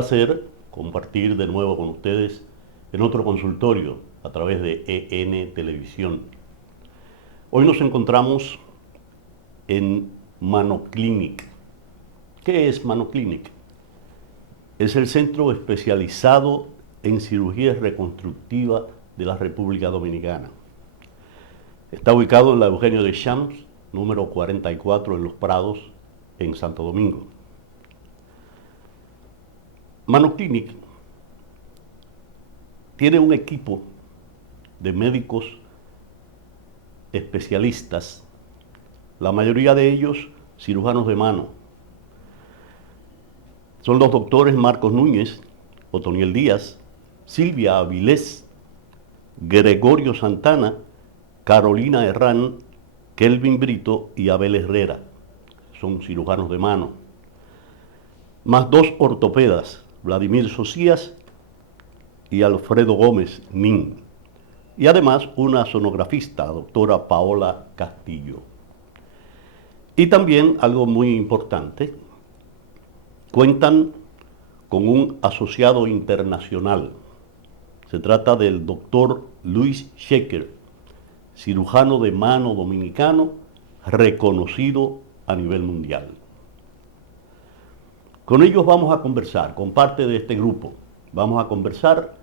placer compartir de nuevo con ustedes en otro consultorio a través de EN Televisión. Hoy nos encontramos en Manoclinic. ¿Qué es Manoclinic? Es el centro especializado en cirugía reconstructiva de la República Dominicana. Está ubicado en la Eugenio Deschamps, número 44 en Los Prados, en Santo Domingo. Manoclinic tiene un equipo de médicos especialistas, la mayoría de ellos cirujanos de mano. Son los doctores Marcos Núñez, Otoniel Díaz, Silvia Avilés, Gregorio Santana, Carolina Herrán, Kelvin Brito y Abel Herrera. Son cirujanos de mano. Más dos ortopedas, Vladimir Socias y Alfredo Gómez Nin. Y además una sonografista, doctora Paola Castillo. Y también algo muy importante, cuentan con un asociado internacional. Se trata del doctor Luis Shecker, cirujano de mano dominicano reconocido a nivel mundial. Con ellos vamos a conversar, con parte de este grupo. Vamos a conversar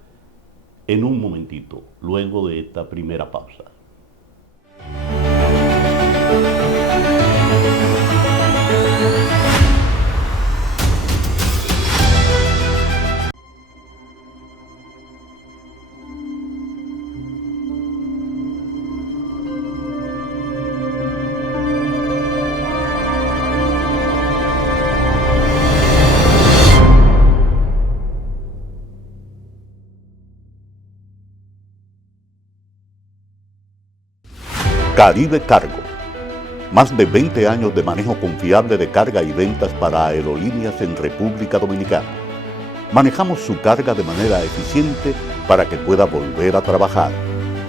en un momentito, luego de esta primera pausa. Caribe Cargo. Más de 20 años de manejo confiable de carga y ventas para aerolíneas en República Dominicana. Manejamos su carga de manera eficiente para que pueda volver a trabajar.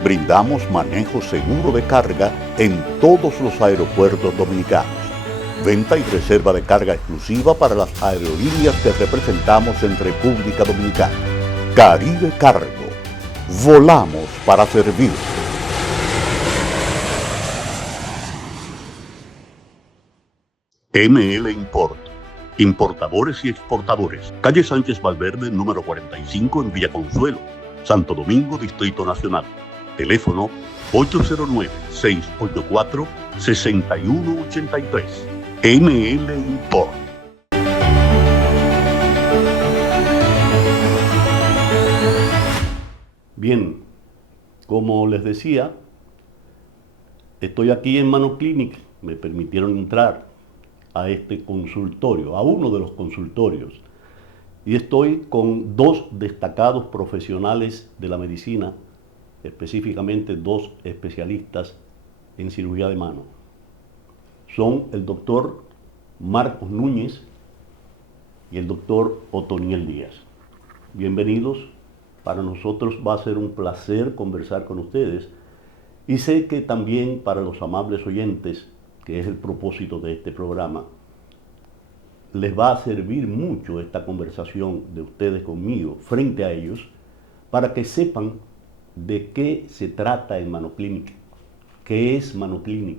Brindamos manejo seguro de carga en todos los aeropuertos dominicanos. Venta y reserva de carga exclusiva para las aerolíneas que representamos en República Dominicana. Caribe Cargo. Volamos para servir. ML Import, importadores y exportadores. Calle Sánchez Valverde, número 45 en Villa Consuelo, Santo Domingo, Distrito Nacional. Teléfono 809-684-6183. ML Import. Bien, como les decía, estoy aquí en Manoclinic. Me permitieron entrar a este consultorio, a uno de los consultorios, y estoy con dos destacados profesionales de la medicina, específicamente dos especialistas en cirugía de mano. Son el doctor Marcos Núñez y el doctor Otoniel Díaz. Bienvenidos. Para nosotros va a ser un placer conversar con ustedes, y sé que también para los amables oyentes, que es el propósito de este programa, les va a servir mucho esta conversación de ustedes conmigo frente a ellos, para que sepan de qué se trata el Manoclinic, qué es Manoclinic,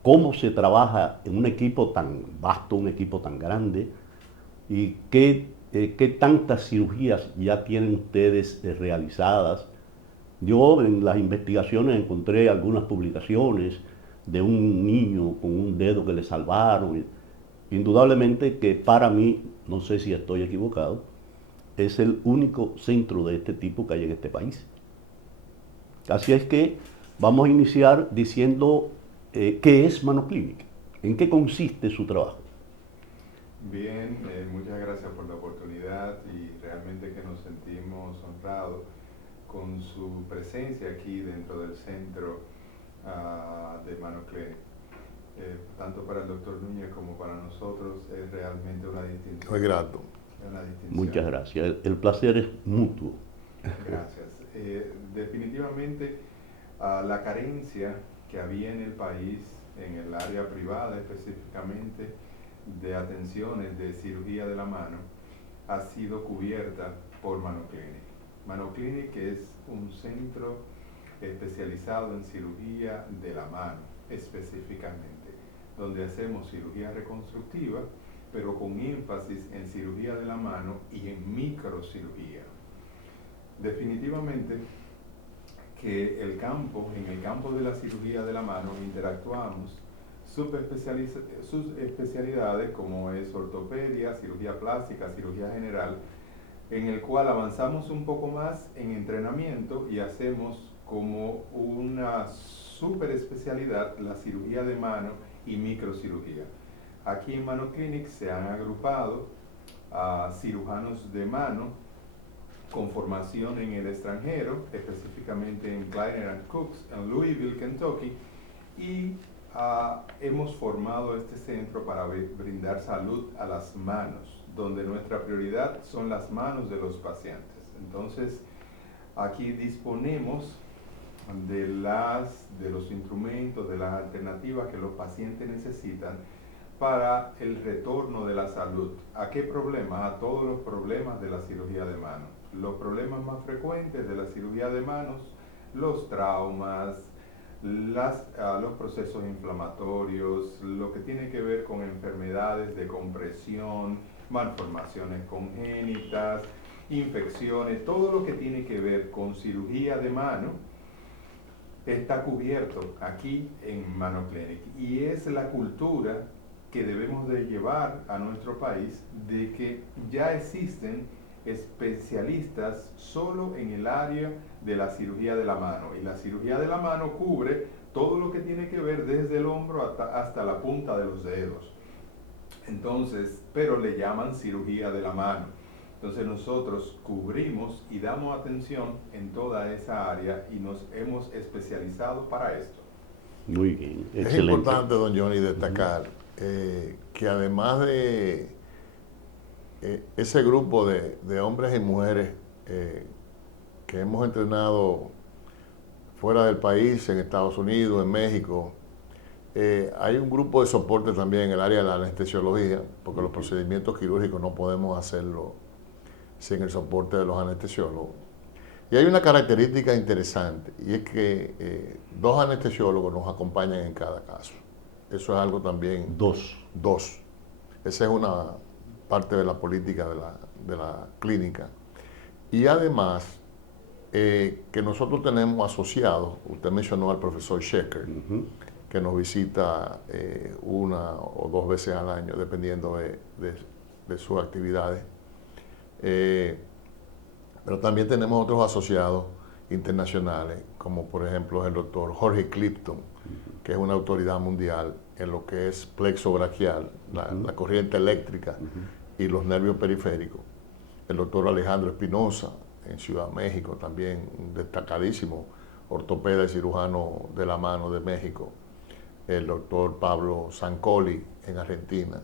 cómo se trabaja en un equipo tan vasto, un equipo tan grande, y qué tantas cirugías ya tienen ustedes realizadas. Yo en las investigaciones encontré algunas publicaciones de un niño con un dedo que le salvaron. Indudablemente que para mí, no sé si estoy equivocado, es el único centro de este tipo que hay en este país. Así es que vamos a iniciar diciendo qué es Manoclinic, en qué consiste su trabajo. Bien, muchas gracias por la oportunidad y realmente que nos sentimos honrados con su presencia aquí dentro del centro de Manoclinic. Tanto para el doctor Núñez como para nosotros es realmente una distinción. Muy grato. Muchas gracias. El placer es mutuo. Gracias. Definitivamente la carencia que había en el país, en el área privada específicamente, de atenciones de cirugía de la mano ha sido cubierta por Manoclinic. Manoclinic es un centro especializado en cirugía de la mano, específicamente, donde hacemos cirugía reconstructiva, pero con énfasis en cirugía de la mano y en microcirugía. Definitivamente que en el campo de la cirugía de la mano interactuamos subespecialidades como es ortopedia, cirugía plástica, cirugía general, en el cual avanzamos un poco más en entrenamiento y hacemos como una superespecialidad la cirugía de mano y microcirugía. Aquí en Manoclinic se han agrupado a cirujanos de mano con formación en el extranjero, específicamente en Kleiner & Cooks, en Louisville, Kentucky, y hemos formado este centro para brindar salud a las manos, donde nuestra prioridad son las manos de los pacientes. Entonces, aquí disponemos de los instrumentos, de las alternativas que los pacientes necesitan para el retorno de la salud. ¿A qué problemas? A todos los problemas de la cirugía de mano. Los problemas más frecuentes de la cirugía de manos, los traumas, los procesos inflamatorios, lo que tiene que ver con enfermedades de compresión, malformaciones congénitas, infecciones, todo lo que tiene que ver con cirugía de mano está cubierto aquí en Manoclinic, y es la cultura que debemos de llevar a nuestro país, de que ya existen especialistas solo en el área de la cirugía de la mano, y la cirugía de la mano cubre todo lo que tiene que ver desde el hombro hasta la punta de los dedos. Entonces, pero le llaman cirugía de la mano. Entonces nosotros cubrimos y damos atención en toda esa área y nos hemos especializado para esto. Muy bien, excelente. Es importante, don Johnny, destacar que además de ese grupo de hombres y mujeres que hemos entrenado fuera del país, en Estados Unidos, en México, hay un grupo de soporte también en el área de la anestesiología, porque los procedimientos quirúrgicos no podemos hacerlo sin el soporte de los anestesiólogos. Y hay una característica interesante, y es que 2 anestesiólogos nos acompañan en cada caso. Eso es algo también... Dos. Esa es una parte de la política de la clínica. Y además, que nosotros tenemos asociados, usted mencionó al profesor Shecker, que nos visita 1 o 2 veces al año, dependiendo de sus actividades. Pero también tenemos otros asociados internacionales, como por ejemplo el doctor Jorge Clifton, que es una autoridad mundial en lo que es plexo braquial, la corriente eléctrica y los nervios periféricos. El doctor Alejandro Espinosa, en Ciudad México, también un destacadísimo ortopeda y cirujano de la mano de México. El doctor Pablo Zancoli, en Argentina.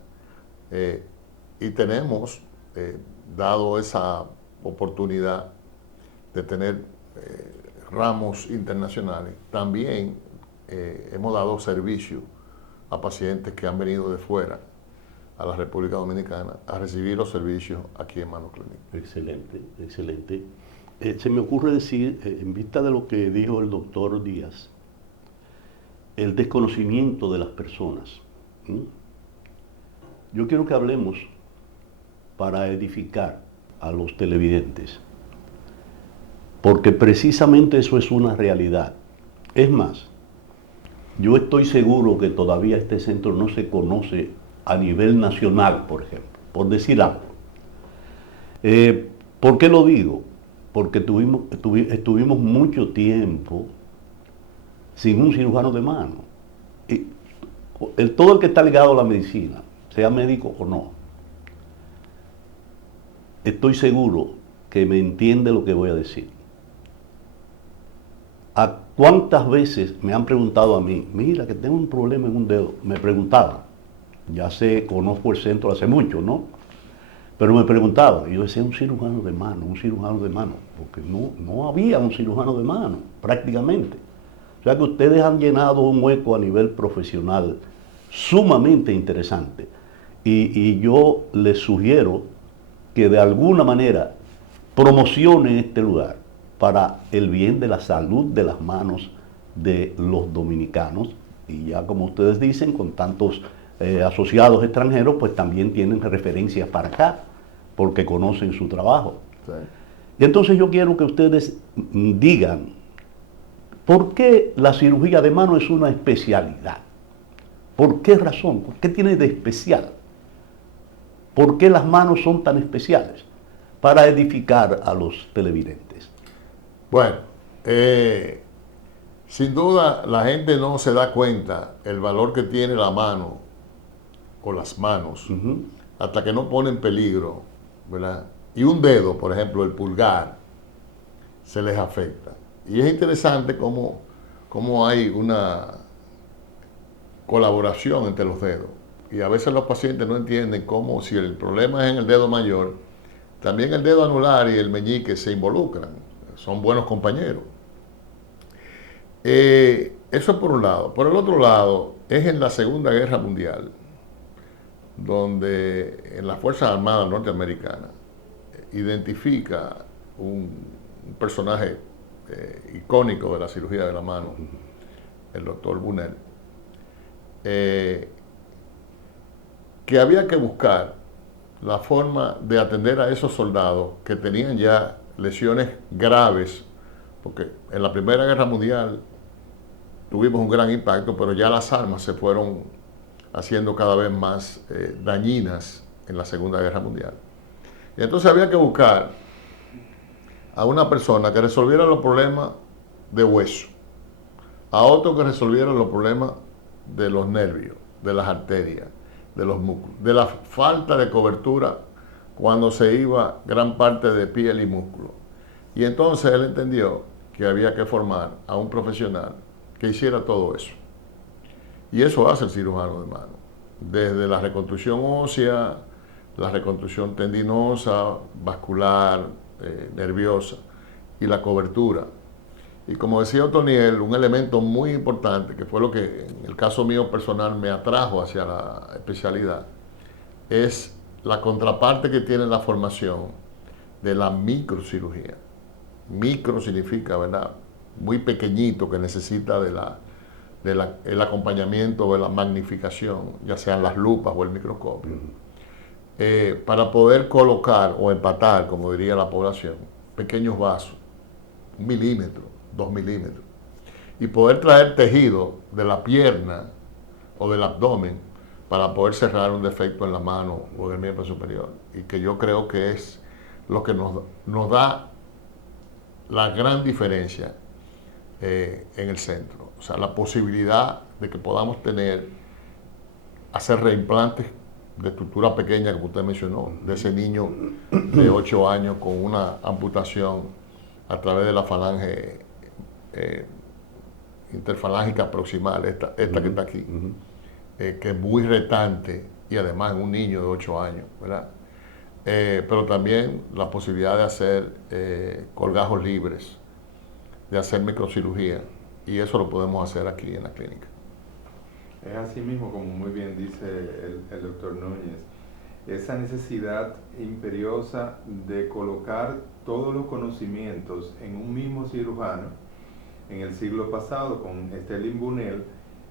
Y tenemos, dado esa oportunidad de tener ramos internacionales, también hemos dado servicio a pacientes que han venido de fuera a la República Dominicana a recibir los servicios aquí en Manoclinic. Excelente, excelente. Se me ocurre decir, en vista de lo que dijo el doctor Díaz, el desconocimiento de las personas. Yo quiero que hablemos para edificar a los televidentes, porque precisamente eso es una realidad. Es más, yo estoy seguro que todavía este centro no se conoce a nivel nacional, por ejemplo, por decir algo. ¿Por qué lo digo? Porque estuvimos mucho tiempo sin un cirujano de mano. Y todo el que está ligado a la medicina, sea médico o no, estoy seguro que me entiende lo que voy a decir. ¿A cuántas veces me han preguntado a mí, mira que tengo un problema en un dedo? Me preguntaban, ya sé, conozco el centro hace mucho, ¿no? Pero me preguntaba, y yo decía un cirujano de mano, porque no había un cirujano de mano, prácticamente. O sea que ustedes han llenado un hueco a nivel profesional sumamente interesante. y yo les sugiero que de alguna manera promocionen este lugar para el bien de la salud de las manos de los dominicanos. Y ya como ustedes dicen, con tantos asociados extranjeros, pues también tienen referencias para acá, porque conocen su trabajo. Sí. Y entonces yo quiero que ustedes digan, ¿por qué la cirugía de mano es una especialidad? ¿Por qué razón? ¿Qué tiene de especial? ¿Por qué las manos son tan especiales? Para edificar a los televidentes. Bueno, sin duda la gente no se da cuenta el valor que tiene la mano o las manos hasta que no pone en peligro, ¿verdad? Y un dedo, por ejemplo, el pulgar, se les afecta. Y es interesante cómo hay una colaboración entre los dedos. Y a veces los pacientes no entienden cómo, si el problema es en el dedo mayor, también el dedo anular y el meñique se involucran. Son buenos compañeros. Eso es por un lado. Por el otro lado, es en la Segunda Guerra Mundial, donde en las Fuerzas Armadas norteamericanas identifica un personaje icónico de la cirugía de la mano, el doctor Bunel, que había que buscar la forma de atender a esos soldados que tenían ya lesiones graves, porque en la Primera Guerra Mundial tuvimos un gran impacto, pero ya las armas se fueron haciendo cada vez más dañinas en la Segunda Guerra Mundial. Y entonces había que buscar a una persona que resolviera los problemas de hueso, a otro que resolviera los problemas de los nervios, de las arterias, de los músculos, de la falta de cobertura cuando se iba gran parte de piel y músculo. Y entonces él entendió que había que formar a un profesional que hiciera todo eso. Y eso hace el cirujano de mano. Desde la reconstrucción ósea, la reconstrucción tendinosa, vascular, nerviosa y la cobertura. Y como decía Otoniel, un elemento muy importante, que fue lo que en el caso mío personal me atrajo hacia la especialidad, es la contraparte que tiene la formación de la microcirugía. Micro significa, ¿verdad?, muy pequeñito, que necesita el acompañamiento de la magnificación, ya sean las lupas o el microscopio, para poder colocar o empatar, como diría la población, pequeños vasos, 1 milímetro, 2 milímetros, y poder traer tejido de la pierna o del abdomen para poder cerrar un defecto en la mano o en el miembro superior, y que yo creo que es lo que nos da la gran diferencia en el centro. O sea, la posibilidad de que podamos hacer reimplantes de estructura pequeña, como usted mencionó, de ese niño de 8 años con una amputación a través de la falange interfalángica proximal, esta que está aquí, que es muy retante, y además en un niño de 8 años, ¿verdad? Pero también la posibilidad de hacer colgajos libres, de hacer microcirugía, y eso lo podemos hacer aquí en la clínica. Es así mismo, como muy bien dice el doctor Núñez, esa necesidad imperiosa de colocar todos los conocimientos en un mismo cirujano. En el siglo pasado, con Sterling Bunel,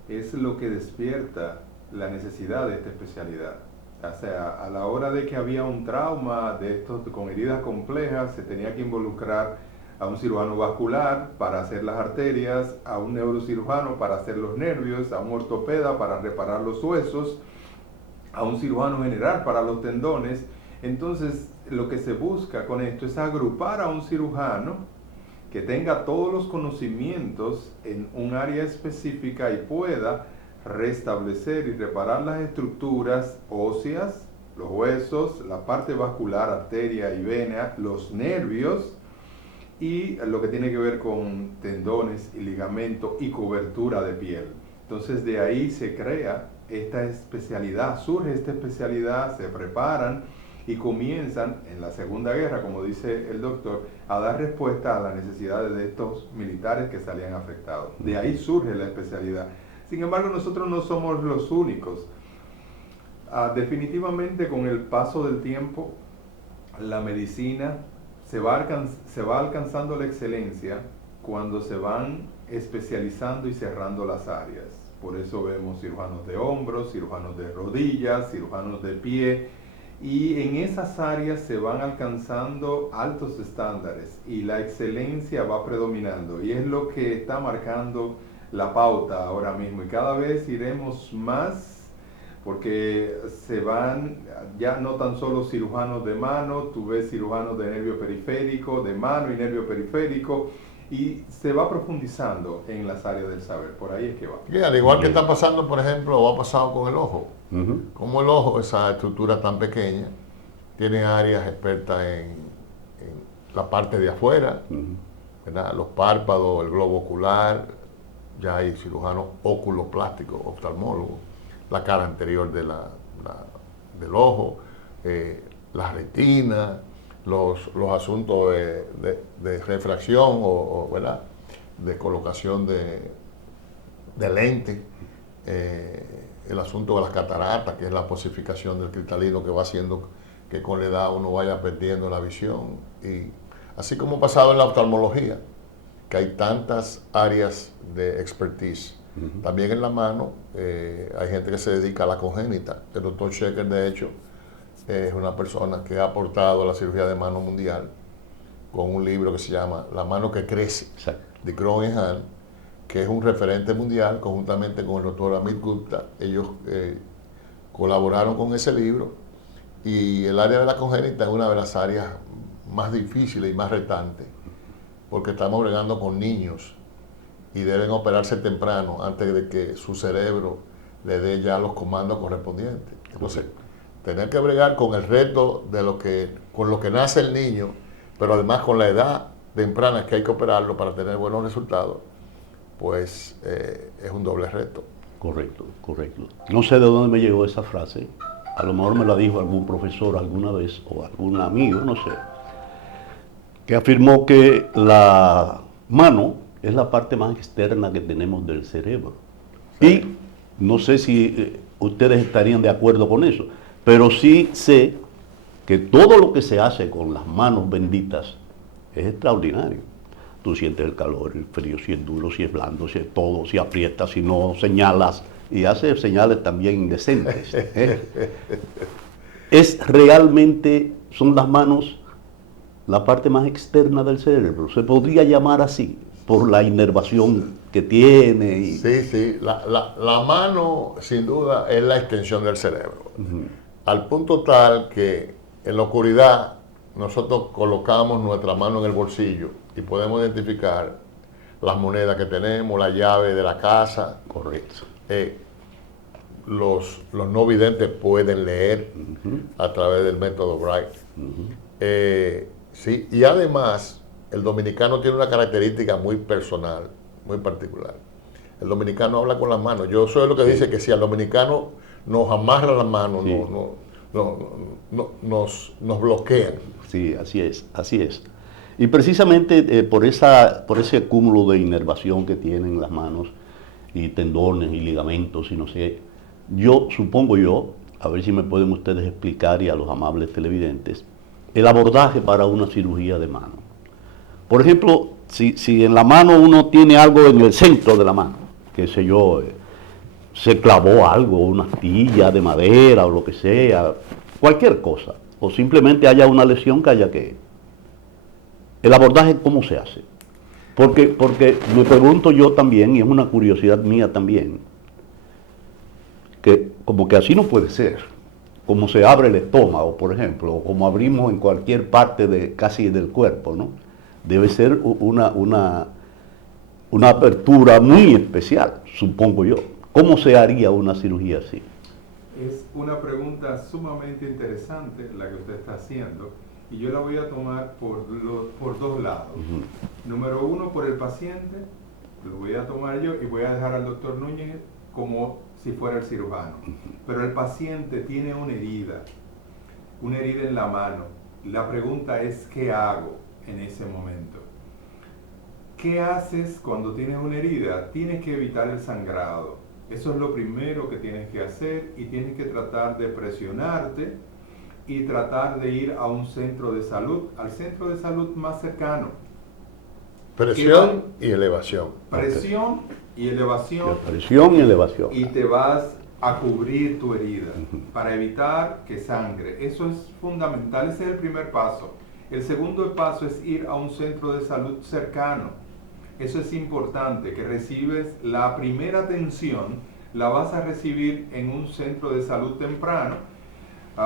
es lo que despierta la necesidad de esta especialidad. O sea, a la hora de que había un trauma de estos con heridas complejas, se tenía que involucrar a un cirujano vascular para hacer las arterias, a un neurocirujano para hacer los nervios, a un ortopeda para reparar los huesos, a un cirujano general para los tendones. Entonces, lo que se busca con esto es agrupar a un cirujano que tenga todos los conocimientos en un área específica y pueda restablecer y reparar las estructuras óseas, los huesos, la parte vascular, arteria y vena, los nervios, y lo que tiene que ver con tendones y ligamentos y cobertura de piel. Entonces de ahí se crea esta especialidad, surge esta especialidad, se preparan y comienzan en la Segunda Guerra, como dice el doctor, a dar respuesta a las necesidades de estos militares que salían afectados. De ahí surge la especialidad. Sin embargo, nosotros no somos los únicos. Definitivamente con el paso del tiempo, la medicina se va alcanzando la excelencia cuando se van especializando y cerrando las áreas. Por eso vemos cirujanos de hombros, cirujanos de rodillas, cirujanos de pie, y en esas áreas se van alcanzando altos estándares y la excelencia va predominando, y es lo que está marcando la pauta ahora mismo, y cada vez iremos más, porque se van ya no tan solo cirujanos de mano, tú ves cirujanos de nervio periférico, de mano y nervio periférico, y se va profundizando en las áreas del saber. Por ahí es que va. Y al igual que está pasando, por ejemplo, o ha pasado con el ojo. Como el ojo, esa estructura tan pequeña, tiene áreas expertas en la parte de afuera, ¿verdad? Los párpados, el globo ocular, ya hay cirujanos oculoplásticos, oftalmólogos, la cara anterior del ojo, la retina, los asuntos de refracción ¿verdad? De colocación de lente, el asunto de las cataratas, que es la posificación del cristalino que va haciendo que con la edad uno vaya perdiendo la visión. Y así como ha pasado en la oftalmología, que hay tantas áreas de expertise. También en la mano hay gente que se dedica a la congénita. El doctor Shecker, de hecho, es una persona que ha aportado a la cirugía de mano mundial con un libro que se llama La mano que crece, de Crohn Hahn, que es un referente mundial, conjuntamente con el doctor Amit Gupta. Ellos colaboraron con ese libro, y el área de la congénita es una de las áreas más difíciles y más retantes, porque estamos bregando con niños y deben operarse temprano antes de que su cerebro le dé ya los comandos correspondientes. Entonces, tener que bregar con el reto de con lo que nace el niño, pero además con la edad temprana que hay que operarlo para tener buenos resultados, pues es un doble reto. Correcto, correcto. No sé de dónde me llegó esa frase. A lo mejor me la dijo algún profesor alguna vez o algún amigo, no sé, que afirmó que la mano es la parte más externa que tenemos del cerebro. Sí. Y no sé si ustedes estarían de acuerdo con eso, pero sí sé que todo lo que se hace con las manos benditas es extraordinario. Tú sientes el calor, el frío, si es duro, si es blando, si es todo, si aprietas, si no señalas, y hace señales también indecentes. Es realmente, son las manos la parte más externa del cerebro, se podría llamar así, por la inervación que tiene. Sí, la mano sin duda es la extensión del cerebro, al punto tal que en la oscuridad nosotros colocamos nuestra mano en el bolsillo y podemos identificar las monedas que tenemos, la llave de la casa. Correcto. Los no videntes pueden leer a través del método Bright. Sí, y además el dominicano tiene una característica muy personal, muy particular. El dominicano habla con las manos. Yo soy lo que dice que si al dominicano nos amarra las manos, nos bloquean. Sí, así es, así es. Y precisamente por ese cúmulo de inervación que tienen las manos, y tendones y ligamentos y no sé, supongo, a ver si me pueden ustedes explicar, y a los amables televidentes, el abordaje para una cirugía de mano. Por ejemplo, si en la mano uno tiene algo en el centro de la mano, qué sé yo, se clavó algo, una astilla de madera o lo que sea, cualquier cosa, o simplemente haya una lesión que haya que... El abordaje, ¿cómo se hace? Porque me pregunto yo también, y es una curiosidad mía también, que como que así no puede ser, como se abre el estómago, por ejemplo, o como abrimos en cualquier parte casi del cuerpo, ¿no? Debe ser una apertura muy especial, supongo yo. ¿Cómo se haría una cirugía así? Es una pregunta sumamente interesante la que usted está haciendo, y yo la voy a tomar por dos lados. Número uno, por el paciente, lo voy a tomar yo y voy a dejar al doctor Núñez como si fuera el cirujano. Pero el paciente tiene una herida en la mano. La pregunta es, ¿qué hago en ese momento? ¿Qué haces cuando tienes una herida? Tienes que evitar el sangrado. Eso es lo primero que tienes que hacer y tienes que tratar de presionarte y tratar de ir a un centro de salud, al centro de salud más cercano. Presión y elevación. Presión y elevación. Presión y elevación. Y te vas a cubrir tu herida para evitar que sangre. Eso es fundamental, ese es el primer paso. El segundo paso es ir a un centro de salud cercano. Eso es importante, que recibes la primera atención, la vas a recibir en un centro de salud temprano,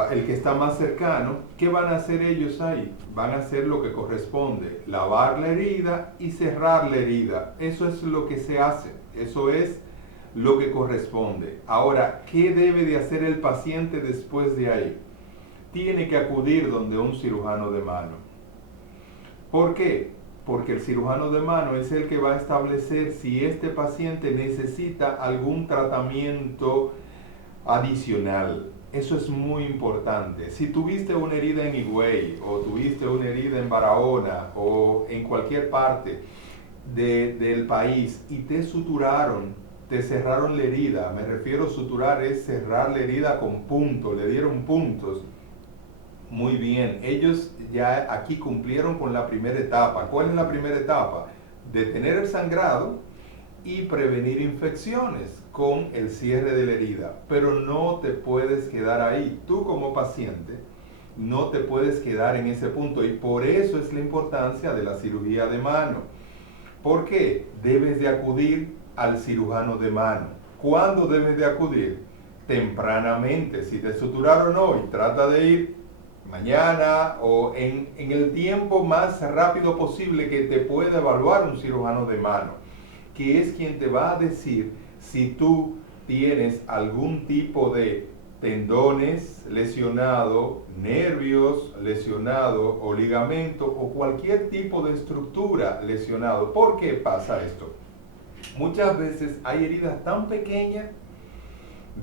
el que está más cercano. ¿Qué van a hacer ellos ahí? Van a hacer lo que corresponde, lavar la herida y cerrar la herida. Eso es lo que se hace, eso es lo que corresponde. Ahora, ¿qué debe de hacer el paciente después de ahí? Tiene que acudir donde un cirujano de mano. ¿Por qué? Porque el cirujano de mano es el que va a establecer si este paciente necesita algún tratamiento adicional. Eso es muy importante. Si tuviste una herida en Higüey, o tuviste una herida en Barahona, o en cualquier parte del país, y te suturaron, te cerraron la herida, me refiero a suturar es cerrar la herida con puntos, le dieron puntos. Muy bien, ellos ya aquí cumplieron con la primera etapa. ¿Cuál es la primera etapa? Detener el sangrado y prevenir infecciones con el cierre de la herida. Pero no te puedes quedar ahí. Tú como paciente no te puedes quedar en ese punto, y por eso es la importancia de la cirugía de mano. ¿Por qué? Debes de acudir al cirujano de mano. ¿Cuándo debes de acudir? Tempranamente. Si te suturaron hoy, trata de ir mañana o en el tiempo más rápido posible que te pueda evaluar un cirujano de mano, que es quien te va a decir si tú tienes algún tipo de tendones lesionado, nervios lesionado o ligamento o cualquier tipo de estructura lesionado. ¿Por qué pasa esto? Muchas veces hay heridas tan pequeñas,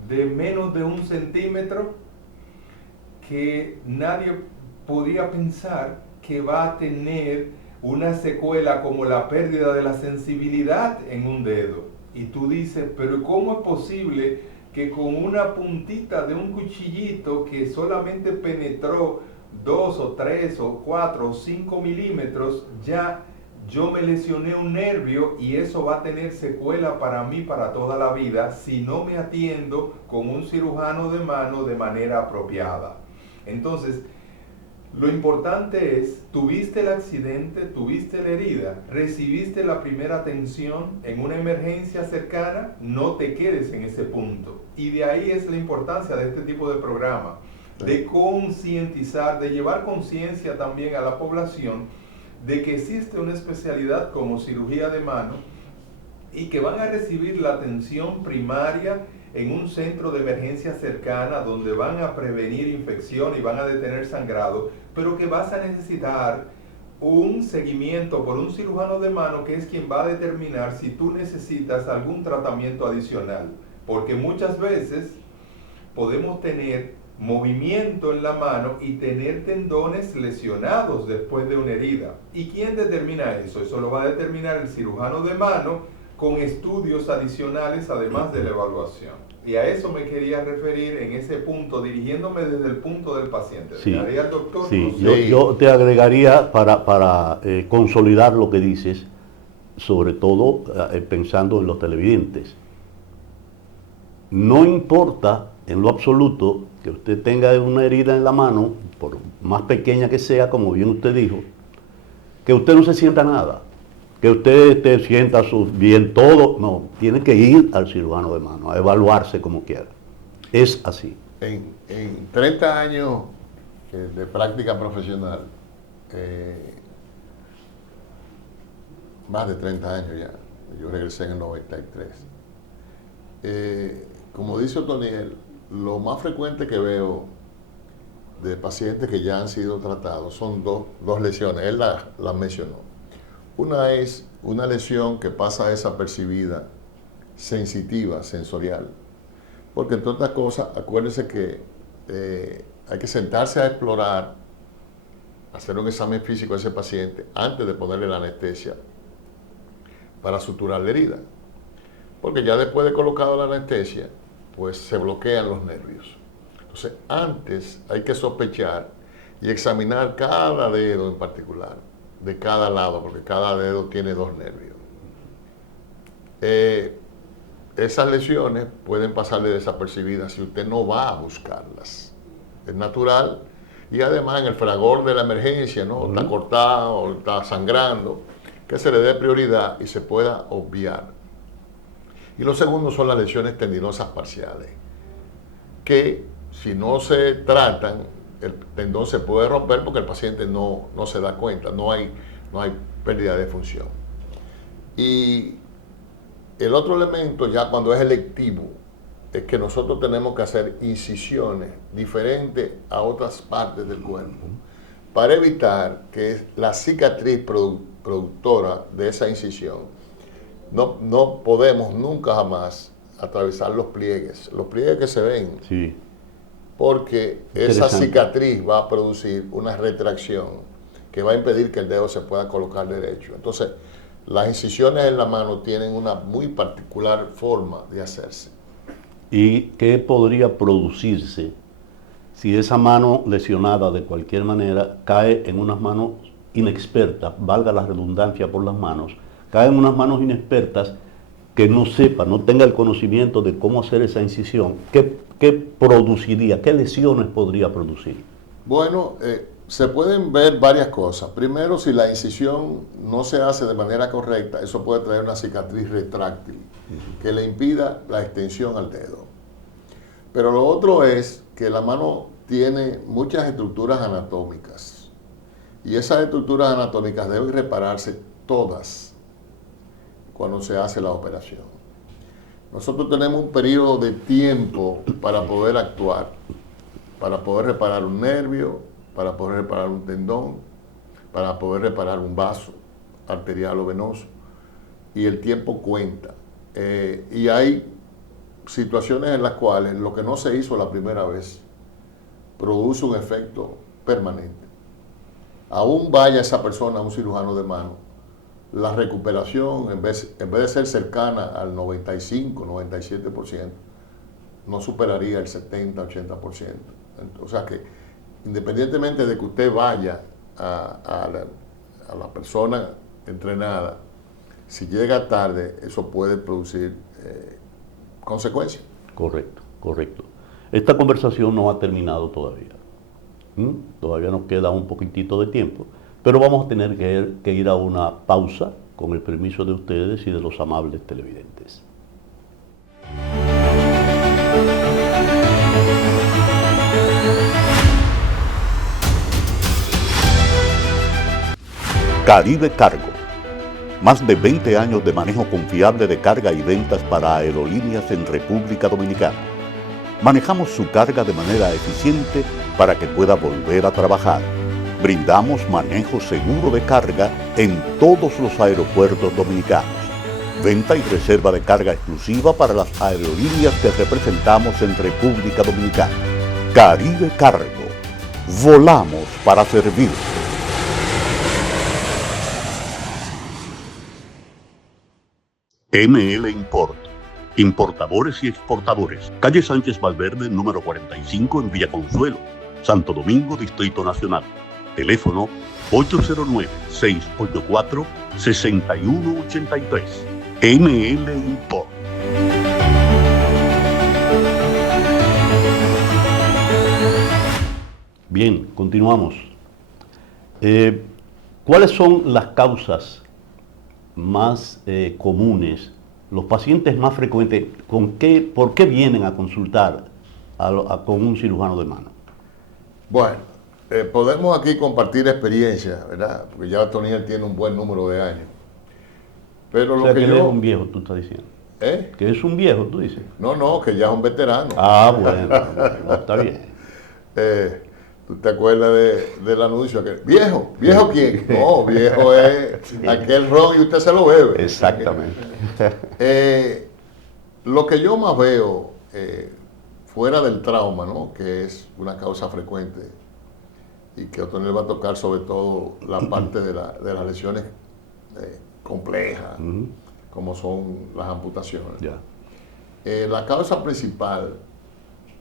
de menos de 1 centímetro, que nadie podría pensar que va a tener una secuela como la pérdida de la sensibilidad en un dedo. Y tú dices, pero ¿cómo es posible que con una puntita de un cuchillito que solamente penetró 2 o 3 o 4 o 5 milímetros, ya yo me lesioné un nervio y eso va a tener secuela para mí para toda la vida si no me atiendo con un cirujano de mano de manera apropiada? Entonces, lo importante es, tuviste el accidente, tuviste la herida, recibiste la primera atención en una emergencia cercana, no te quedes en ese punto. Y de ahí es la importancia de este tipo de programa, de concientizar, de llevar conciencia también a la población de que existe una especialidad como cirugía de mano y que van a recibir la atención primaria en un centro de emergencia cercana donde van a prevenir infección y van a detener sangrado, pero que vas a necesitar un seguimiento por un cirujano de mano que es quien va a determinar si tú necesitas algún tratamiento adicional, porque muchas veces podemos tener movimiento en la mano y tener tendones lesionados después de una herida. ¿Y quién determina eso? Eso lo va a determinar el cirujano de mano con estudios adicionales además de la evaluación. Y a eso me quería referir en ese punto, dirigiéndome desde el punto del paciente. Sí, Al doctor, sí. no sé. Yo te agregaría para consolidar lo que dices, sobre todo pensando en los televidentes. No importa en lo absoluto que usted tenga una herida en la mano, por más pequeña que sea, como bien usted dijo, que usted no se sienta nada, que usted te sienta bien todo. No, tiene que ir al cirujano de mano, a evaluarse como quiera. Es así. En 30 años de práctica profesional, más de 30 años ya, yo regresé en el 93. Como dice Otoniel, lo más frecuente que veo de pacientes que ya han sido tratados son dos lesiones, él las mencionó. Una es una lesión que pasa desapercibida, sensitiva, sensorial, porque entre otras cosas, acuérdense que hay que sentarse a explorar, hacer un examen físico a ese paciente antes de ponerle la anestesia para suturar la herida. porque ya después de colocado la anestesia, pues se bloquean los nervios. Entonces, antes hay que sospechar y examinar cada dedo en particular, de cada lado, porque cada dedo tiene 2 nervios. Esas lesiones pueden pasarle desapercibidas si usted no va a buscarlas. Es natural. Y además en el fragor de la emergencia, ¿no? Está cortado o está sangrando, que se le dé prioridad y se pueda obviar. Y lo segundo son las lesiones tendinosas parciales, que si no se tratan, el tendón se puede romper porque el paciente no se da cuenta, no hay pérdida de función. Y el otro elemento, ya cuando es electivo, es que nosotros tenemos que hacer incisiones diferentes a otras partes del cuerpo para evitar que la cicatriz productora de esa incisión no podemos nunca jamás atravesar los pliegues que se ven, Sí. porque esa cicatriz va a producir una retracción que va a impedir que el dedo se pueda colocar derecho. Entonces, las incisiones en la mano tienen una muy particular forma de hacerse. ¿Y qué podría producirse si esa mano lesionada de cualquier manera cae en unas manos inexpertas, valga la redundancia por las manos, cae en unas manos inexpertas que no sepa, no tenga el conocimiento de cómo hacer esa incisión? ¿Qué produciría? ¿Qué lesiones podría producir? Bueno, se pueden ver varias cosas. Primero, si la incisión no se hace de manera correcta, eso puede traer una cicatriz retráctil que le impida la extensión al dedo. Pero lo otro es que la mano tiene muchas estructuras anatómicas y esas estructuras anatómicas deben repararse todas cuando se hace la operación. Nosotros tenemos un periodo de tiempo para poder actuar, para poder reparar un nervio, para poder reparar un tendón, para poder reparar un vaso arterial o venoso, y el tiempo cuenta. Y hay situaciones en las cuales lo que no se hizo la primera vez produce un efecto permanente. Aún vaya esa persona a un cirujano de mano, la recuperación, en vez de ser cercana al 95, 97%, no superaría el 70, 80%. O sea que, independientemente de que usted vaya a la persona entrenada, si llega tarde, eso puede producir consecuencias. Correcto, correcto. Esta conversación no ha terminado todavía. Todavía nos queda un poquitito de tiempo, pero vamos a tener que ir a una pausa con el permiso de ustedes y de los amables televidentes. Caribe Cargo. Más de 20 años de manejo confiable de carga y ventas para aerolíneas en República Dominicana. Manejamos su carga de manera eficiente para que pueda volver a trabajar. Brindamos manejo seguro de carga en todos los aeropuertos dominicanos. Venta y reserva de carga exclusiva para las aerolíneas que representamos en República Dominicana. Caribe Cargo. Volamos para servir. ML Import. Importadores y exportadores. Calle Sánchez Valverde, número 45 en Villa Consuelo, Santo Domingo, Distrito Nacional. Teléfono 809-684-6183. ML Import. Bien, continuamos. ¿Cuáles son las causas más comunes, los pacientes más frecuentes, por qué vienen a consultar con un cirujano de mano? Bueno, podemos aquí compartir experiencias, ¿verdad? Porque ya Toniel tiene un buen número de años. Pero O sea, que él es un viejo, tú estás diciendo. Que es un viejo, tú dices. No, que ya es un veterano. Ah, bueno, está bien. ¿Tú te acuerdas del anuncio? ¿Viejo? ¿Viejo quién? No, viejo es aquel ron y usted se lo bebe. Exactamente. Lo que yo más veo, fuera del trauma, ¿no? Que es una causa frecuente y que Otoniel va a tocar sobre todo la parte de las lesiones complejas, como son las amputaciones. Ya. La causa principal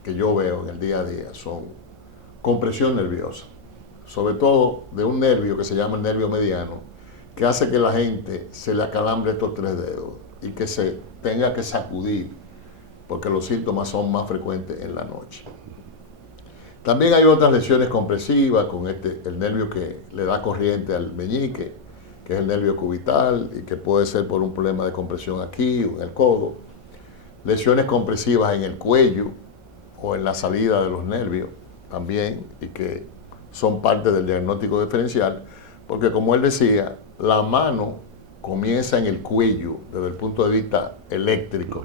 que yo veo en el día a día son compresión nerviosa, sobre todo de un nervio que se llama el nervio mediano, que hace que la gente se le acalambre estos 3 dedos y que se tenga que sacudir, porque los síntomas son más frecuentes en la noche. También hay otras lesiones compresivas con el nervio que le da corriente al meñique, que es el nervio cubital y que puede ser por un problema de compresión aquí o en el codo. Lesiones compresivas en el cuello o en la salida de los nervios también, y que son parte del diagnóstico diferencial, porque como él decía, la mano comienza en el cuello desde el punto de vista eléctrico,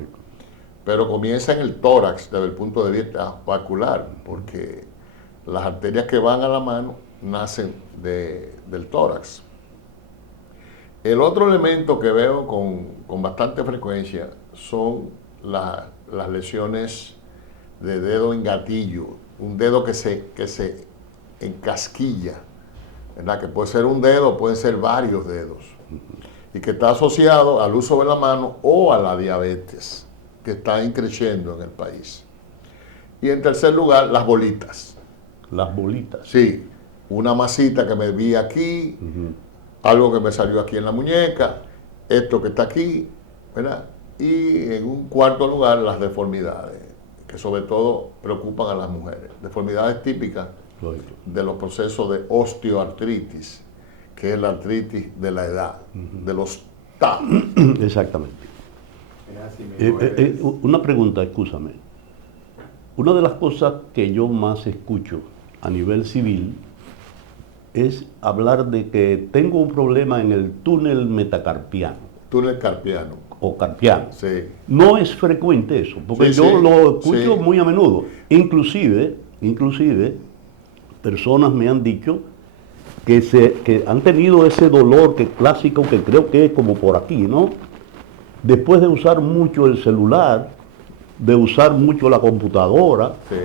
pero comienza en el tórax desde el punto de vista vascular, porque las arterias que van a la mano nacen del tórax. El otro elemento que veo con bastante frecuencia son las lesiones de dedo en gatillo, un dedo que se encasquilla, ¿verdad? Que puede ser un dedo, pueden ser varios dedos, y que está asociado al uso de la mano o a la diabetes, que está creciendo en el país. Y en tercer lugar, las bolitas. Las bolitas. Sí, una masita que me vi aquí, algo que me salió aquí en la muñeca, esto que está aquí, ¿verdad? Y en un cuarto lugar, las deformidades, que sobre todo preocupan a las mujeres. Deformidades típicas de los procesos de osteoartritis, que es la artritis de la edad, de los TAP. Exactamente. Así mismo es. Una pregunta, escúchame. Una de las cosas que yo más escucho a nivel civil es hablar de que tengo un problema en el túnel metacarpiano Túnel carpiano. o carpiano. Sí. No es frecuente eso, porque Sí, yo sí, lo escucho sí. muy a menudo. Inclusive, personas me han dicho que han tenido ese dolor clásico que creo que es como por aquí, ¿no? Después de usar mucho el celular, de usar mucho la computadora, Sí.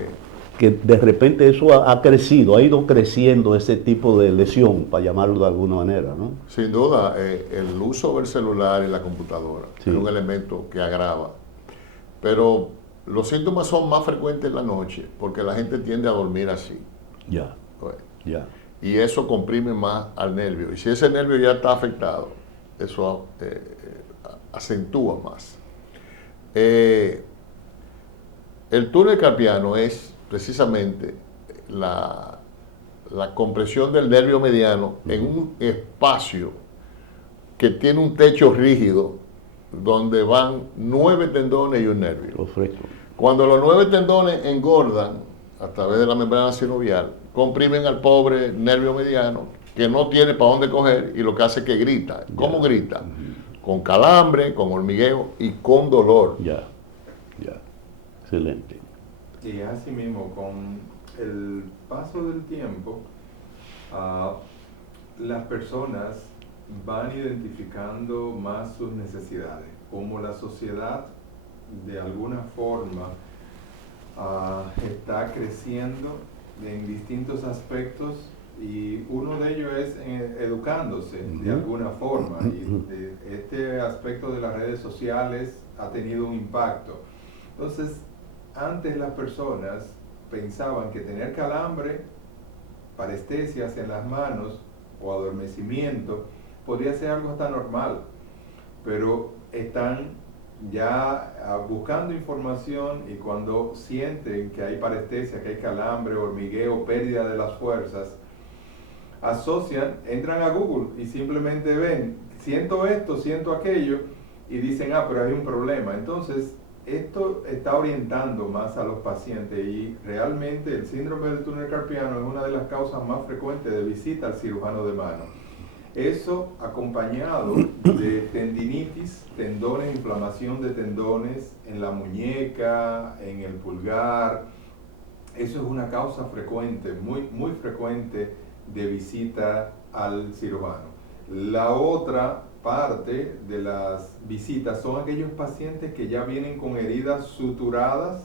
que de repente eso ha crecido, ha ido creciendo ese tipo de lesión, para llamarlo de alguna manera, ¿no? Sin duda, el uso del celular y la computadora Sí. es un elemento que agrava. Pero los síntomas son más frecuentes en la noche porque la gente tiende a dormir así. Ya, Pues, ya. y eso comprime más al nervio. Y si ese nervio ya está afectado, eso acentúa más. El túnel carpiano es precisamente la compresión del nervio mediano en un espacio que tiene un techo rígido donde van 9 tendones y un nervio. Lo ofrezco. Cuando los 9 tendones engordan a través de la membrana sinovial, comprimen al pobre nervio mediano que no tiene para dónde coger y lo que hace es que grita. ¿Cómo grita? Con calambre, con hormigueo y con dolor. Ya, ya. Excelente. Y así mismo, con el paso del tiempo, las personas van identificando más sus necesidades. Como la sociedad, de alguna forma, está creciendo en distintos aspectos, y uno de ellos es educándose de alguna forma. Y este aspecto de las redes sociales ha tenido un impacto. Entonces, antes las personas pensaban que tener calambre, parestesias en las manos o adormecimiento podría ser algo hasta normal, pero están ya buscando información, y cuando sienten que hay parestesia, que hay calambre, hormigueo, pérdida de las fuerzas, asocian, entran a Google y simplemente ven, siento esto, siento aquello, y dicen, pero hay un problema. Entonces, esto está orientando más a los pacientes, y realmente el síndrome del túnel carpiano es una de las causas más frecuentes de visita al cirujano de mano. Eso acompañado de tendinitis, tendones, inflamación de tendones en la muñeca, en el pulgar. Eso es una causa frecuente, muy frecuente de visita al cirujano. La otra parte de las visitas son aquellos pacientes que ya vienen con heridas suturadas,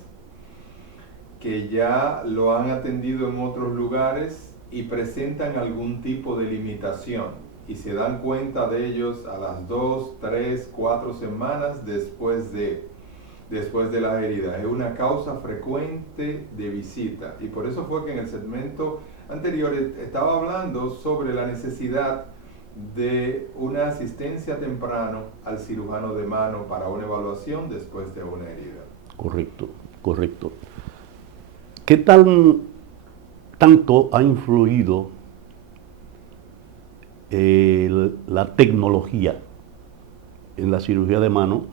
que ya lo han atendido en otros lugares y presentan algún tipo de limitación. y se dan cuenta de ellos a las 2, 3, 4 semanas después de la herida. Es una causa frecuente de visita, y por eso fue que en el segmento anterior estaba hablando sobre la necesidad de una asistencia temprano al cirujano de mano para una evaluación después de una herida. Correcto, correcto. ¿Qué tanto ha influido la tecnología en la cirugía de mano?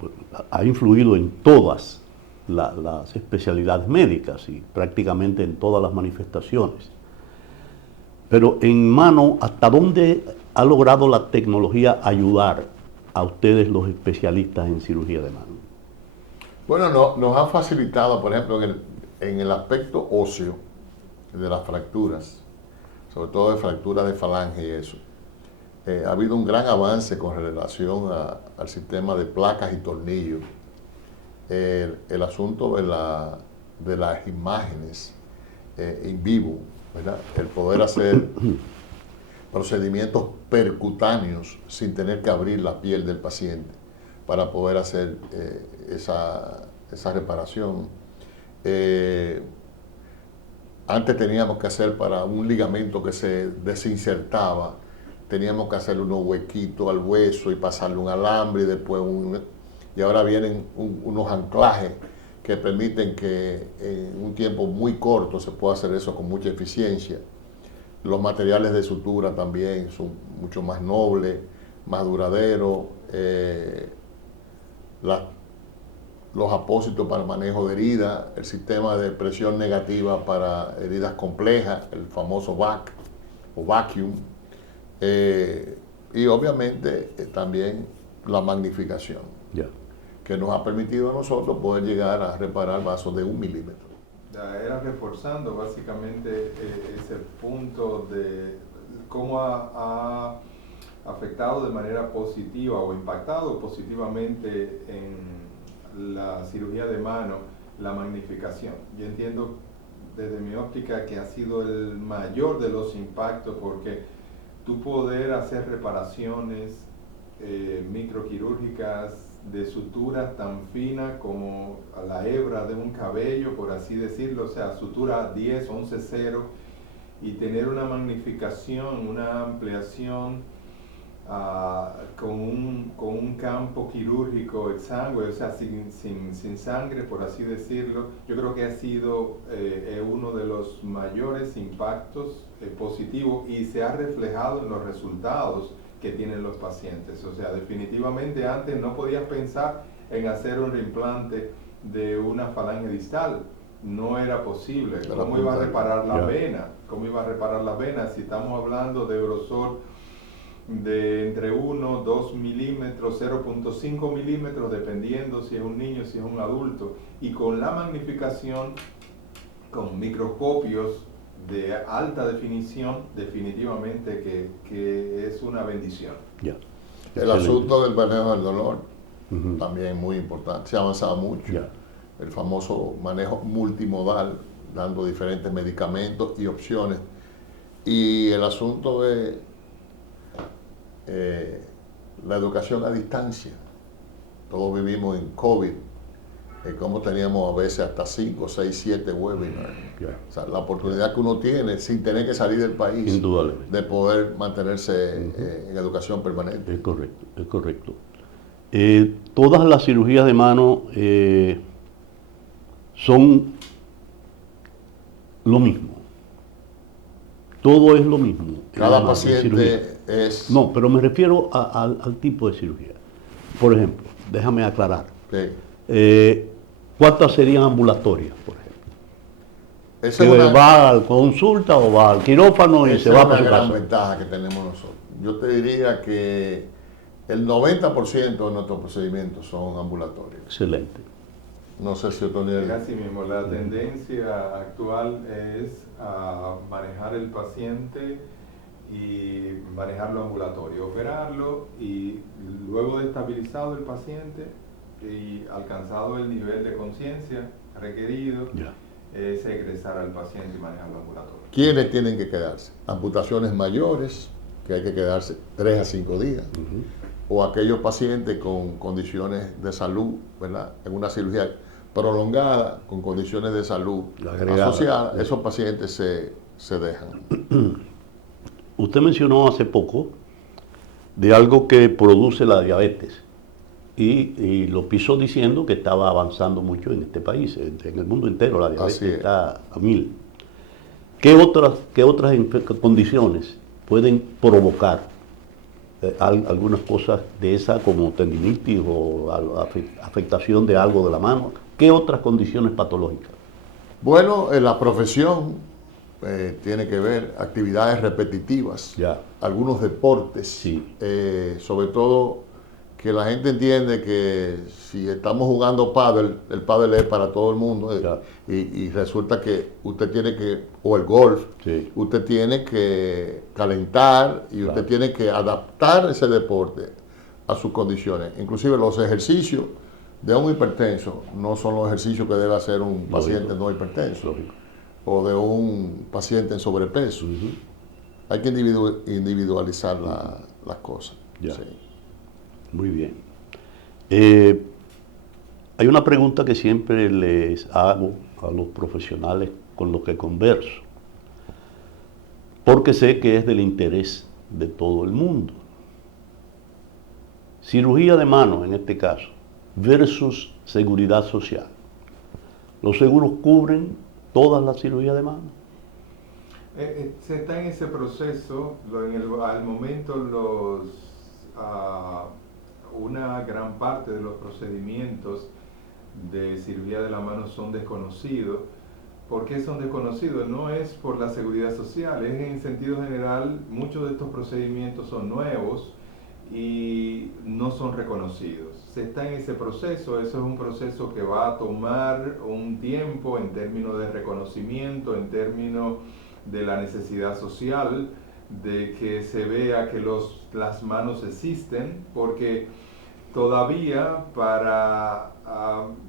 Pues, ha influido en todas las especialidades médicas y prácticamente en todas las manifestaciones. Pero en mano, ¿hasta dónde ha logrado la tecnología ayudar a ustedes los especialistas en cirugía de mano? Bueno, nos ha facilitado, por ejemplo, en el aspecto óseo de las fracturas, sobre todo de fracturas de falange y eso. Ha habido un gran avance con relación al sistema de placas y tornillos. El asunto de las imágenes in vivo, ¿verdad? El poder hacer procedimientos percutáneos sin tener que abrir la piel del paciente para poder hacer esa reparación. Antes teníamos que hacer para un ligamento que se desinsertaba, teníamos que hacerle unos huequitos al hueso y pasarle un alambre y después y ahora vienen unos anclajes que permiten que en un tiempo muy corto se pueda hacer eso con mucha eficiencia. Los materiales de sutura también son mucho más nobles, más duraderos. Los apósitos para manejo de heridas, el sistema de presión negativa para heridas complejas, el famoso VAC o vacuum, y obviamente también la magnificación, que nos ha permitido a nosotros poder llegar a reparar vasos de 1 milímetro. Era reforzando básicamente ese punto de cómo ha afectado de manera positiva o impactado positivamente en la cirugía de mano la magnificación. Yo entiendo desde mi óptica que ha sido el mayor de los impactos, porque tú poder hacer reparaciones microquirúrgicas de sutura tan fina como a la hebra de un cabello, por así decirlo, o sea, sutura 10, 11, 0, y tener una magnificación, una ampliación con un campo quirúrgico exangüe, o sea, sin sangre, por así decirlo. Yo creo que ha sido uno de los mayores impactos positivos, y se ha reflejado en los resultados que tienen los pacientes. O sea, definitivamente antes no podías pensar en hacer un reimplante de una falange distal. No era posible. ¿Cómo iba a reparar la vena? ¿Cómo iba a reparar la vena si estamos hablando de grosor de entre 1, 2 milímetros, 0.5 milímetros, dependiendo si es un niño, si es un adulto? Y con la magnificación, con microscopios de alta definición, definitivamente que es una bendición. El asunto del manejo del dolor también es muy importante, se ha avanzado mucho. El famoso manejo multimodal, dando diferentes medicamentos y opciones. Y el asunto de la educación a distancia. Todos vivimos en COVID, como teníamos a veces hasta 5, 6, 7 webinars. O sea, la oportunidad que uno tiene sin tener que salir del país de poder mantenerse en educación permanente. Es correcto, es correcto. Todas las cirugías de mano son lo mismo. Todo es lo mismo. Cada paciente es... No, pero me refiero al tipo de cirugía. Por ejemplo, déjame aclarar. Sí. ¿Cuántas serían ambulatorias, por ejemplo? Esa es una, va a consulta o va al quirófano y se va para su casa. Esa es una gran ventaja que tenemos nosotros. Yo te diría que el 90% de nuestros procedimientos son ambulatorios. Excelente. No sé si otro nivel. Es así mismo, la tendencia actual es a manejar el paciente y manejarlo ambulatorio, operarlo, y luego de estabilizado el paciente y alcanzado el nivel de conciencia requerido, es egresar al paciente y manejarlo ambulatorio. ¿Quiénes tienen que quedarse? Amputaciones mayores, que hay que quedarse 3 a 5 días. O aquellos pacientes con condiciones de salud, ¿verdad? En una cirugía prolongada, con condiciones de salud asociadas, esos pacientes se dejan. Usted mencionó hace poco de algo que produce la diabetes y lo pisó diciendo que estaba avanzando mucho en este país, en el mundo entero la diabetes está a 1000. ¿Qué otras condiciones pueden provocar algunas cosas de esa como tendinitis o afectación de algo de la mano? ¿Qué otras condiciones patológicas? Bueno, la profesión tiene que ver actividades repetitivas, algunos deportes, sobre todo que la gente entiende que si estamos jugando pádel, el pádel es para todo el mundo y resulta que usted tiene que, o el golf, usted tiene que calentar y usted tiene que adaptar ese deporte a sus condiciones. Inclusive los ejercicios de un hipertenso no son los ejercicios que debe hacer un paciente no hipertenso o de un paciente en sobrepeso. Hay que individualizar las cosas. Muy bien. Hay una pregunta que siempre les hago a los profesionales con los que converso, porque sé que es del interés de todo el mundo. Cirugía de mano, en este caso, versus seguridad social. ¿Los seguros cubren todas las cirugías de mano? Se está en ese proceso. Al momento una gran parte de los procedimientos de cirugía de la mano son desconocidos. ¿Por qué son desconocidos? No es por la seguridad social, es en sentido general, muchos de estos procedimientos son nuevos y no son reconocidos. Se está en ese proceso, eso es un proceso que va a tomar un tiempo en términos de reconocimiento, en términos de la necesidad social, de que se vea que las manos existen, porque todavía para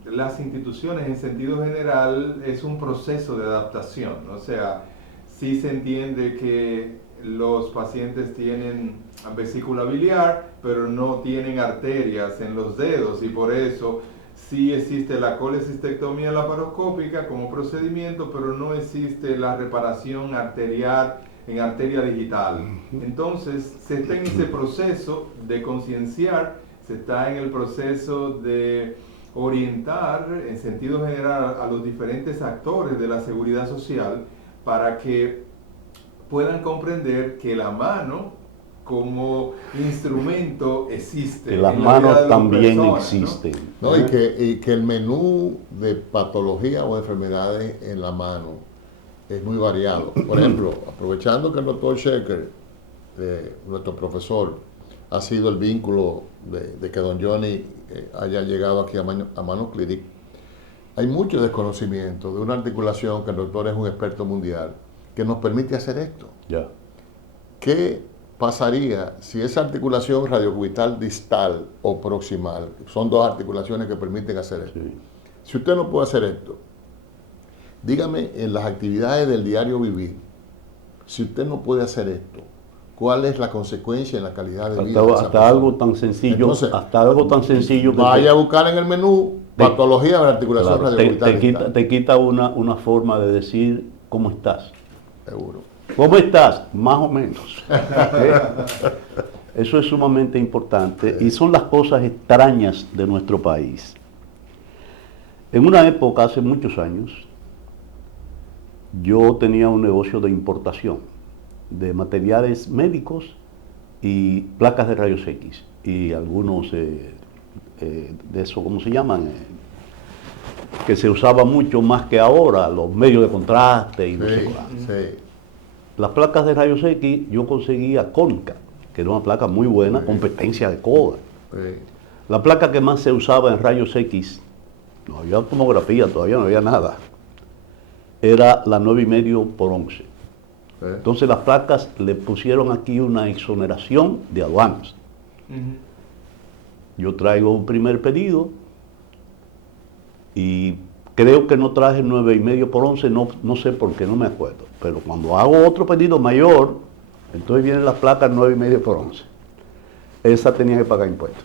las instituciones en sentido general es un proceso de adaptación. O sea, sí se entiende que los pacientes tienen vesícula biliar, pero no tienen arterias en los dedos y por eso sí existe la colecistectomía laparoscópica como procedimiento, pero no existe la reparación arterial en arteria digital. Entonces, se está en ese proceso de concienciar, se está en el proceso de orientar en sentido general a los diferentes actores de la seguridad social para que puedan comprender que la mano como instrumento existe. Que las manos también existen. ¿No? Y que el menú de patología o enfermedades en la mano es muy variado. Por ejemplo, aprovechando que el doctor Shecker, nuestro profesor, ha sido el vínculo de que don Johnny haya llegado aquí a Mano Clinic, hay mucho desconocimiento de una articulación que el doctor es un experto mundial, que nos permite hacer esto. ¿Qué pasaría si esa articulación radiocubital distal o proximal, son dos articulaciones que permiten hacer esto? Si usted no puede hacer esto, dígame en las actividades del diario vivir, si usted no puede hacer esto, ¿cuál es la consecuencia en la calidad de vida? Hasta algo tan sencillo. Entonces, hasta algo tan sencillo. Vaya a buscar en el menú patología de la articulación radiocubital. Te quita una forma de decir cómo estás. Seguro. ¿Cómo estás? Más o menos. Eso es sumamente importante y son las cosas extrañas de nuestro país. En una época, hace muchos años, yo tenía un negocio de importación de materiales médicos y placas de rayos X y algunos de eso, ¿cómo se llaman? Que se usaba mucho más que ahora, los medios de contraste y no sé cuál. Las placas de rayos X yo conseguía Cónica, que era una placa muy buena, competencia de Kodak. La placa que más se usaba en rayos X, no había tomografía, todavía no había nada, era la 9,5 por 11. Entonces las placas le pusieron aquí una exoneración de aduanas. Yo traigo un primer pedido y creo que no traje 9,5 por 11, no sé por qué, no me acuerdo. Pero cuando hago otro pedido mayor, Entonces vienen las placas 9,5 por 11. Esa tenía que pagar impuestos.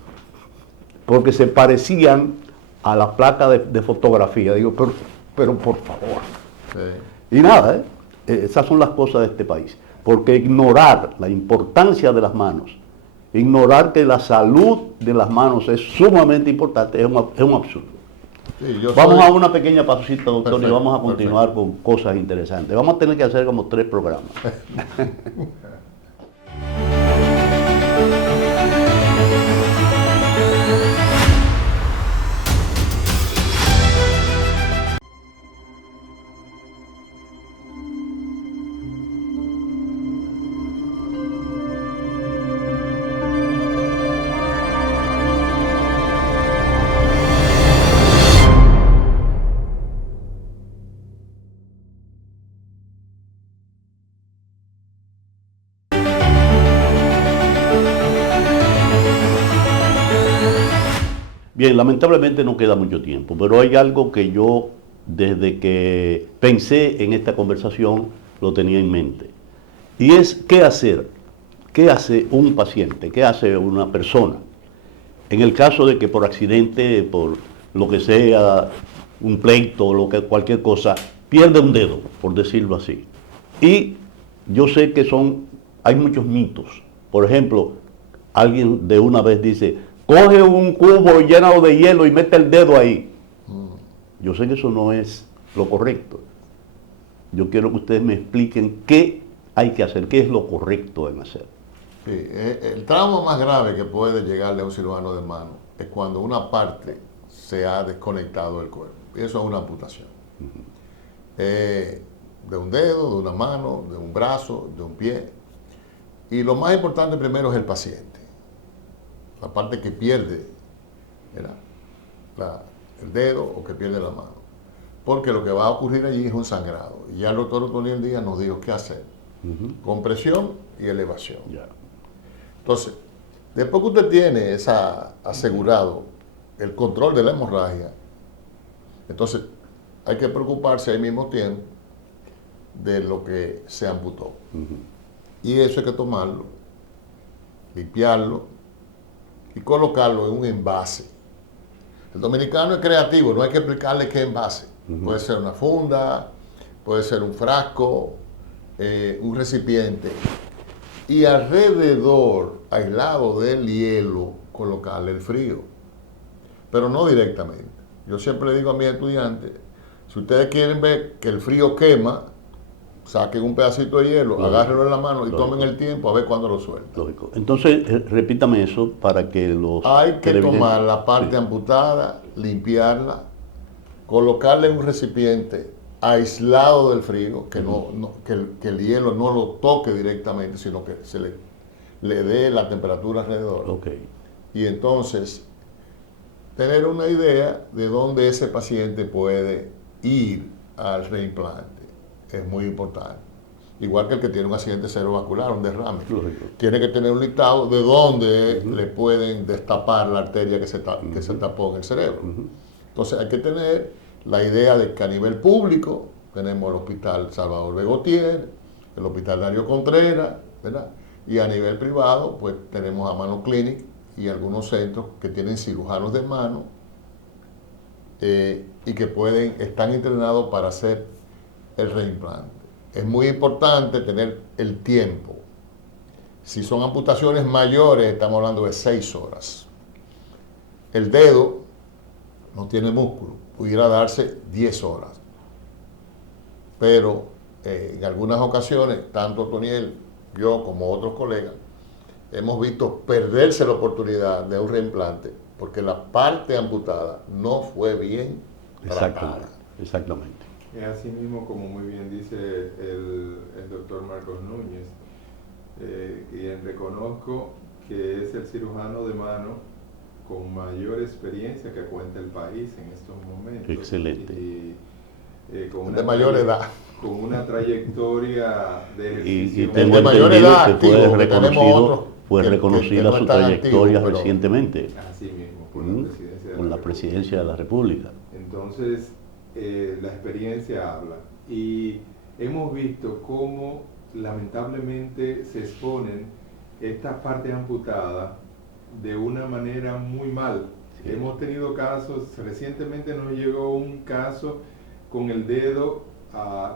Porque se parecían a las placas de fotografía. Digo, pero por favor. Sí. Y nada, esas son las cosas de este país. Porque ignorar la importancia de las manos, ignorar que la salud de las manos es sumamente importante, es un absurdo. Sí, Vamos a una pequeña pausita, doctor, Perfecto, y vamos a continuar con cosas interesantes. Vamos a tener que hacer como 3 programas. Bien, lamentablemente no queda mucho tiempo, pero hay algo que yo, desde que pensé en esta conversación, lo tenía en mente. Y es, ¿qué hacer? ¿Qué hace un paciente? ¿Qué hace una persona? En el caso de que por accidente, por lo que sea, un pleito, cualquier cosa, pierde un dedo, por decirlo así. Y yo sé que hay muchos mitos. Por ejemplo, alguien de una vez dice, coge un cubo lleno de hielo y mete el dedo ahí. Yo sé que eso no es lo correcto. Yo quiero que ustedes me expliquen qué hay que hacer, qué es lo correcto en hacer. Sí, el trauma más grave que puede llegarle a un cirujano de mano es cuando una parte se ha desconectado del cuerpo. Y eso es una amputación. De un dedo, de una mano, de un brazo, de un pie. Y lo más importante primero es el paciente. La parte que pierde, ¿verdad? El dedo o que pierde la mano. Porque lo que va a ocurrir allí es un sangrado. Y ya el doctor Otoniel Díaz nos dijo qué hacer. Compresión y elevación. Ya. Entonces, después que usted tiene asegurado el control de la hemorragia, entonces hay que preocuparse al mismo tiempo de lo que se amputó. Y eso hay que tomarlo, limpiarlo y colocarlo en un envase. El dominicano es creativo, no hay que explicarle qué envase. Puede ser una funda, puede ser un frasco, un recipiente. Y alrededor, aislado del hielo, colocarle el frío. Pero no directamente. Yo siempre le digo a mis estudiantes, si ustedes quieren ver que el frío quema, saquen un pedacito de hielo, Lógico. agárrenlo en la mano y Lógico. tomen el tiempo a ver cuándo lo sueltan. Lógico. Entonces, repítame eso para que los Hay que televidentes- tomar la parte Sí. amputada, limpiarla, colocarle en un recipiente aislado del frío, que, que el hielo no lo toque directamente, sino que se le dé la temperatura alrededor. Ok. Y entonces, tener una idea de dónde ese paciente puede ir al reimplante es muy importante. Igual que el que tiene un accidente cerebrovascular, un derrame. Lógico. Tiene que tener un listado de dónde le pueden destapar la arteria que se tapó en el cerebro. Entonces hay que tener la idea de que a nivel público tenemos el Hospital Salvador Begotier, el Hospital Darío Contreras, ¿verdad? Y a nivel privado, pues tenemos a Mano Clinic y algunos centros que tienen cirujanos de mano y que están entrenados para hacer el reimplante. Es muy importante tener el tiempo. Si son amputaciones mayores, estamos hablando de 6 horas. El dedo no tiene músculo, pudiera darse 10 horas. Pero en algunas ocasiones, tanto Toniel, yo como otros colegas, hemos visto perderse la oportunidad de un reimplante porque la parte amputada no fue bien tratada. Exactamente. Es así mismo como muy bien dice el doctor Marcos Núñez, quien reconozco que es el cirujano de mano con mayor experiencia que cuenta el país en estos momentos. Excelente. Y, con De mayor edad. Con una trayectoria de ejercicio. Y tengo de mayor entendido edad, que activo, que tenemos otros fue que reconocida no su están trayectoria activos, pero- recientemente Así mismo, con la presidencia de la República. Entonces, la experiencia habla y hemos visto cómo lamentablemente se exponen estas partes amputadas de una manera muy mal. Sí. Hemos tenido casos, recientemente nos llegó un caso con el dedo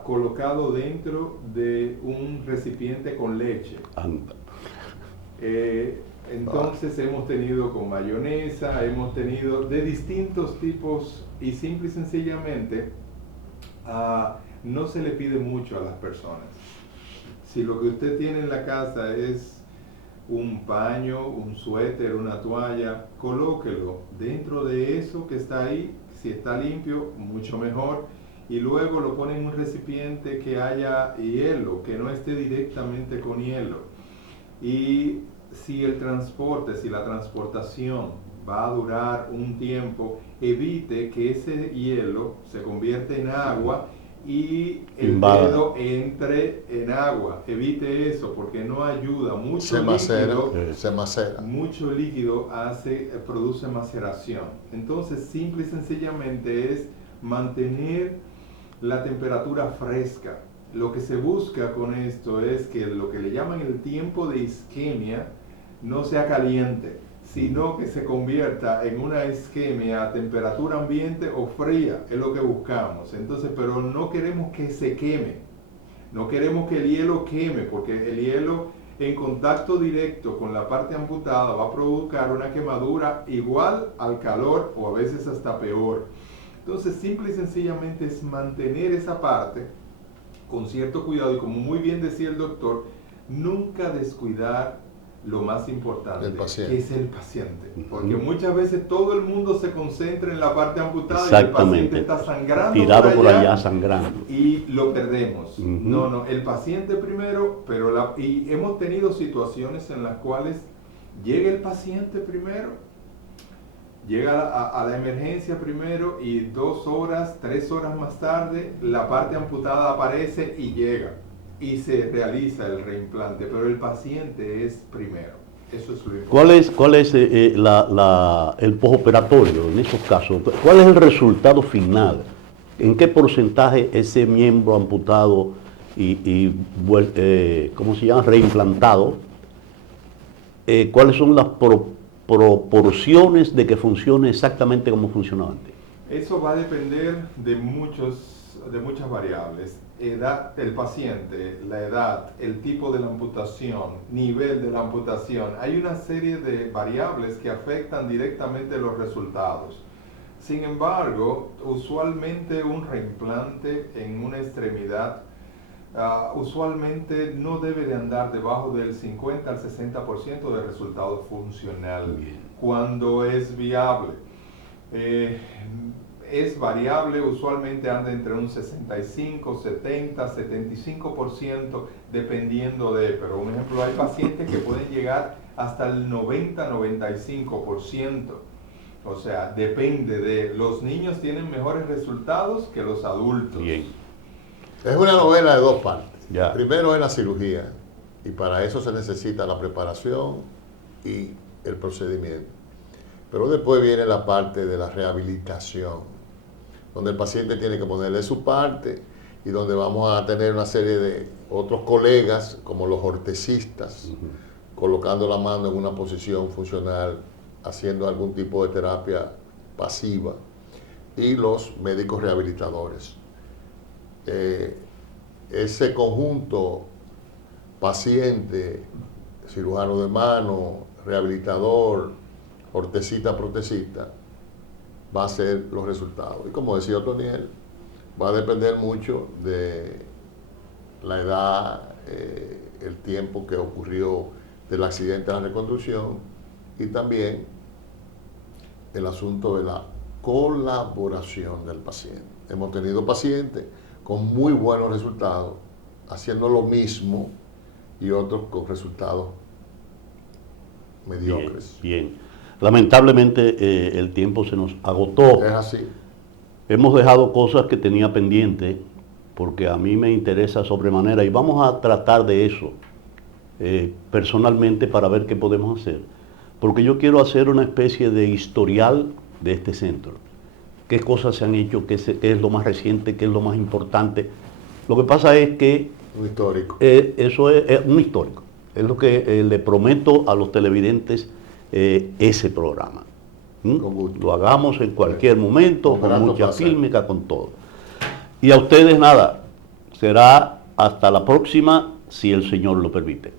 colocado dentro de un recipiente con leche. Anda. Entonces hemos tenido con mayonesa, hemos tenido de distintos tipos y simple y sencillamente no se le pide mucho a las personas. Si lo que usted tiene en la casa es un paño, un suéter, una toalla, colóquelo dentro de eso que está ahí. Si está limpio, mucho mejor. Y luego lo pone en un recipiente que haya hielo, que no esté directamente con hielo. Y si el transporte, si la transportación va a durar un tiempo, evite que ese hielo se convierta en agua y el dedo entre en agua. Evite eso porque no ayuda. Mucho mucho líquido produce maceración. Entonces, simple y sencillamente es mantener la temperatura fresca. Lo que se busca con esto es que lo que le llaman el tiempo de isquemia no sea caliente, sino que se convierta en una isquemia a temperatura ambiente o fría, es lo que buscamos. Entonces, pero no queremos que se queme, no queremos que el hielo queme, porque el hielo en contacto directo con la parte amputada va a provocar una quemadura igual al calor o a veces hasta peor. Entonces, simple y sencillamente es mantener esa parte con cierto cuidado y, como muy bien decía el doctor, nunca descuidar lo más importante, que es el paciente. Porque muchas veces todo el mundo se concentra en la parte amputada y el paciente está sangrando tirado por allá sangrando. Y lo perdemos. No, el paciente primero, y hemos tenido situaciones en las cuales llega el paciente primero, llega a la emergencia primero y 2 horas, 3 horas más tarde la parte amputada aparece y llega y se realiza el reimplante, pero el paciente es primero. Eso es lo importante. ¿Cuál es el postoperatorio en esos casos? ¿Cuál es el resultado final? ¿En qué porcentaje ese miembro amputado ¿cómo se llama? Reimplantado? ¿Cuáles son las proporciones de que funcione exactamente como funcionaba antes? Eso va a depender de muchas variables. Edad del paciente, la edad, el tipo de la amputación, nivel de la amputación. Hay una serie de variables que afectan directamente los resultados. Sin embargo, usualmente un reimplante en una extremidad usualmente no debe de andar debajo del 50 al 60% de resultado funcional. Bien. Cuando es viable. Es variable, usualmente anda entre un 65, 70, 75%, dependiendo pero un ejemplo, hay pacientes que pueden llegar hasta el 90, 95%. O sea, depende los niños tienen mejores resultados que los adultos. Bien. Es una novela de 2 partes. Ya. Primero es la cirugía, y para eso se necesita la preparación y el procedimiento. Pero después viene la parte de la rehabilitación, donde el paciente tiene que ponerle su parte y donde vamos a tener una serie de otros colegas, como los ortesistas, colocando la mano en una posición funcional, haciendo algún tipo de terapia pasiva, y los médicos rehabilitadores. Ese conjunto paciente, cirujano de mano, rehabilitador, ortesista, protesista, va a ser los resultados. Y como decía Otoniel, va a depender mucho de la edad, el tiempo que ocurrió del accidente a la reconstrucción y también el asunto de la colaboración del paciente. Hemos tenido pacientes con muy buenos resultados haciendo lo mismo y otros con resultados mediocres. Bien. Lamentablemente el tiempo se nos agotó. Es así. Hemos dejado cosas que tenía pendiente porque a mí me interesa sobremanera y vamos a tratar de eso personalmente para ver qué podemos hacer. Porque yo quiero hacer una especie de historial de este centro. Qué cosas se han hecho, qué es lo más reciente, qué es lo más importante. Lo que pasa es que Un histórico. Eso es un histórico. Es lo que le prometo a los televidentes, ese programa. Con gusto. Lo hagamos en cualquier momento, Con con grato mucha placer. fílmica, con todo. Y a ustedes nada, será hasta la próxima, si el Señor lo permite.